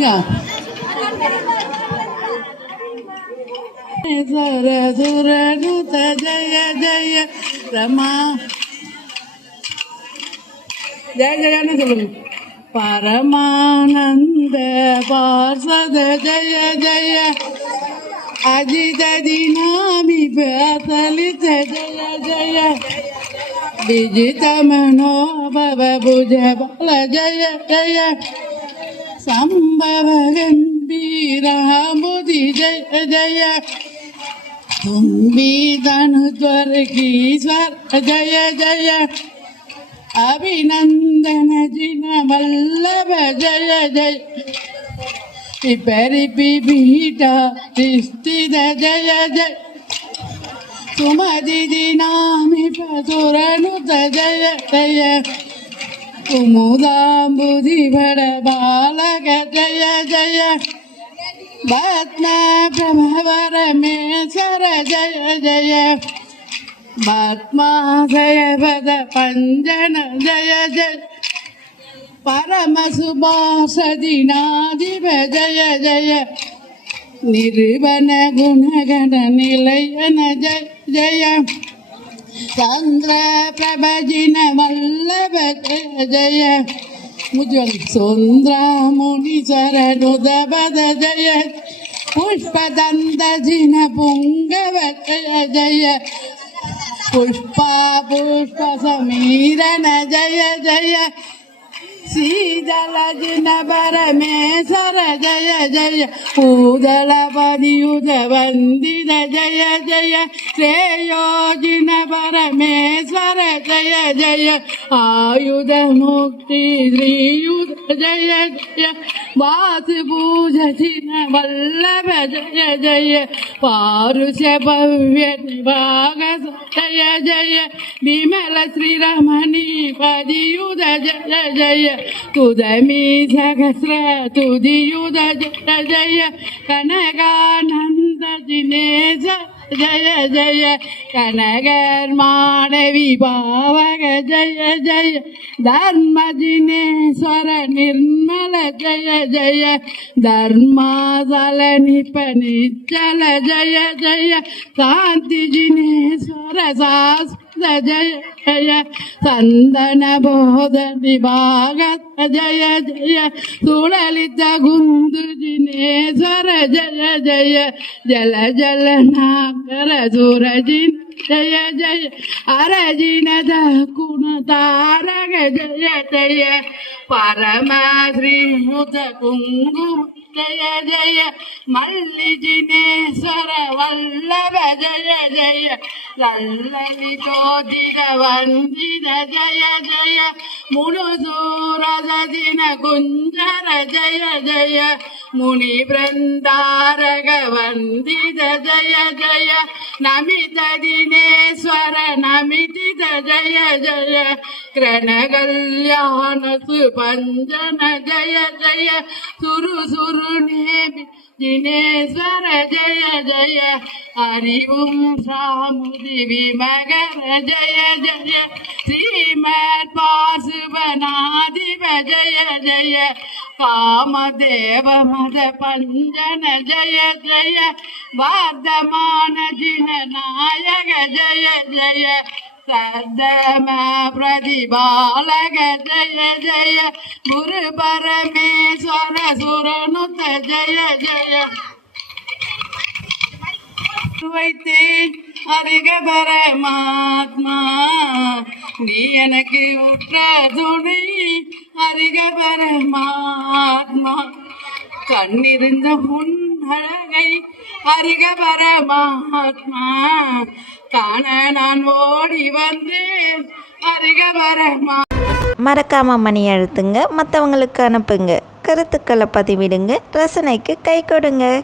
நீங்க சுரனுத ஜய ஜய ரமா ஜய ஜயான்னு சொல்லுங்க. பரமானந்த பார்சத ஜய ஜய அஜித தினாமி சலித ஜய ஜய விஜித மனோபவ புஜ பல ஜய ஜய சம்பவ கம்பீராமுதி ஜய ஜய तुम्बी धनु स्वर्गीश्वर जय जय अभिनंदन जिन वल्लभ जय जय पिपरि पिपीठा स्थित जय जय तुमदिति नामि पसुरनुत जय जय कुमुदाम्बुधि भर बालक जय जय पद्मा ब्रह्मवरमेश्वर जय जय पद्माशय पद पंजन जय जय परम सुभाषदिनाधिप जय जय निर्वण गुणगण निलयन जय जय चंद्र प्रभजिन वल्लभ जय जय सुंद्रा मुनीश्वर नुदबद जय पुष्पदंत जिन पुंगव जय जय पुष्पा पुष्प समीरन जय जय शीतल जिन परमेश्वर जय जय ऊदल परियुद वंदित जय जय श्रेयो जिन परमेश्वर जय जय आयुध मुक्ति श्रीयुध जय जय वास पूज जिन वल्लभ जय जय पारुष्य भव्य निभाग जय जय विमल श्रीरमणी पदियुध जय जय तुदमी सहस्र तुदियुध जय जय कनकानंद जिनेश जय जय कनकर्माणवी पावक जय जय धर्म जिनेश्वर निर्मल जय जय धर्मादल निप निश्चल जय जय शांति जिनेश्वर शास्त्र जय जय चंदन बोध विभागत जय जय सुललित गुंदु जिनेश्वर जय जय जल जल नागर सुरजिन जय जय अरजिन दकुण तारक जय जय परम श्रीमुत कुंकुम जय जय मल्लि जिनेश्वर वल्लभ जय जय लल्लितोदित वंदित जय जय मुनुसूरज दिन कुंजर जय जय मुनि वृंदारक वंदित जय जय नमित दिनेश्वर नमित जय जय कृण कल्याण सुपंजन जय जय सुरु सुरु नेमि जिनेश्वर जय जय हरिओं सामुदि विमगर जय जय श्रीमत् पार्श्वनाधिप जय जय कामदेव मद पंजन जय जय वर्धमान जिन नायक जय जय सदमा प्रतिबालक जय जय गुरु परमेश्वर सुरनुत जय जय வைத்தேன் அருக பரமாத்மா நீ எனக்கு உற்ற துணை அருக பரமாத்மா கண்ணிருந்த முன் அழகை அருக பரமாத்மா காண நான் ஓடி வந்தேன் அருக பரமா. மறக்காமல் மணி அழுத்துங்க, மற்றவங்களுக்கு அனுப்புங்க, கருத்துக்களை பதிவிடுங்க, ரசனைக்கு கை கொடுங்க.